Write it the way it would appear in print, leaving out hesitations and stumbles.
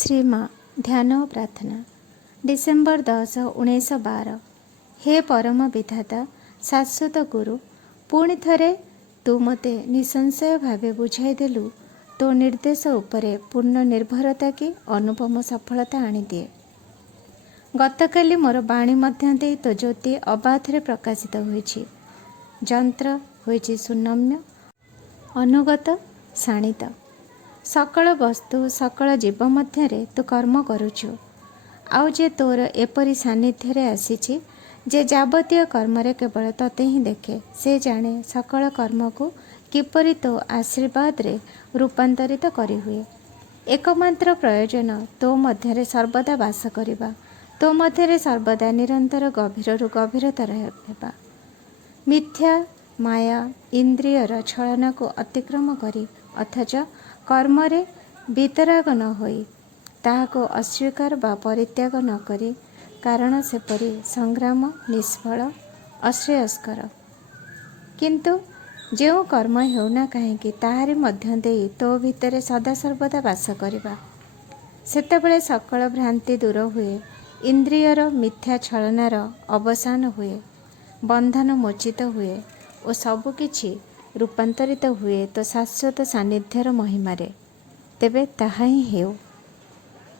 श्रीमा ध्यान और प्रार्थना डिसेम्बर 10, 1912। हे परम विधाता शाश्वत गुरु, पुणी थरे तू मते निसंशय भावे बुझाईदेलु तो निर्देश उपरे पूर्ण निर्भरता की अनुपम सफलता आनिदिए। गतकाली मोर बाणी मध्य दे तो ज्योति अबाधरे प्रकाशित होइछि। यंत्र होइछि सुनम्य अनुगत शाणित। सकल वस्तु सकल जीव मध्य तू कर्म करुछु। आउ जे तोर एपरी सानिध्य आसीछि जे जाबतीय कर्म केवल तते ही देखे, से जाने सकल कर्म को किपरि तो आशीर्वाद रे रूपांतरित करी हुए। एकमात्र प्रयोजन तो मध्य सर्वदा वास करिबा, तो मध्य सर्वदा निरंतर गभीर गभीरतर हेबा। मिथ्या माया इंद्रियर छलना को अतिक्रम करी अथच कर्मरे वितराग न होई ताहाको अस्वीकार बा परित्याग न करी, कारण सेपरी संग्राम निष्फल अश्रेयस्कर। किंतु जो कर्म हेउना कहीं ताहारी मध्य देई तो भितरे सदा सर्वदा वास करिबा, सेतेबेले सकल भ्रांति दूर हुए, इंद्रियर मिथ्या छलनार अवसान हुए, बंधन मोचित हुए और सबकिछि रूपांतरित हुए तो शाश्वत सानिध्यर महिमारे। तेबे ताहा ही हेउ।